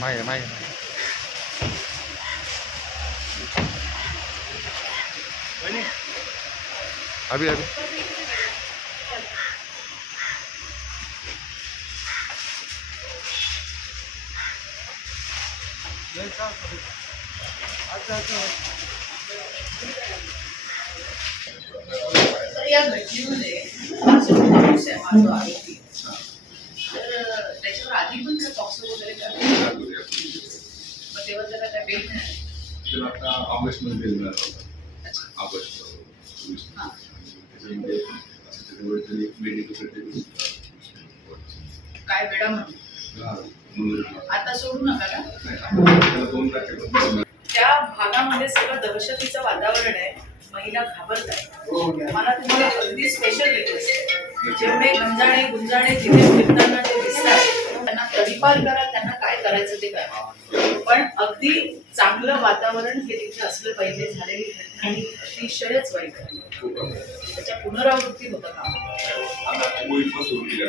मागे मागे अभी अभी तर या घटनेमध्ये हा जो माणूस आहे, हा जो आरोपी, तर त्याच्यावर आधी पण काय पॉक्सो वगैरे करतात, मग तेव्हा त्याला काय बेल मिळाली? तर आता ऑगस्टमध्ये बेल मिळाला होता. अच्छा. ऑगस्ट हां. त्याच्यामध्ये असं त्याच्यावर तरी मेडिकल काय वेडा म्हणून आता सोडू नका ना. त्याला 2 तारखेला त्या भागामध्ये सगळं दहशतीचं वातावरण आहे, महिला घाबरत आहे. मला तुम्हाला अगदी स्पेशल रिक्वेस्ट आहे, जेवढे गंजाणे गुंजाणे तिथे फिरताना जे दिसतात त्यांना तडीपार करा, त्यांना काय करायचं ते करा, पण अगदी चांगलं वातावरण हे तिथे असलं पाहिजे. झालेली घटना ही अतिशयच वाईट आहे, त्याच्या पुनरावृत्ती होतं का? आता होईल पण सुरू केलं.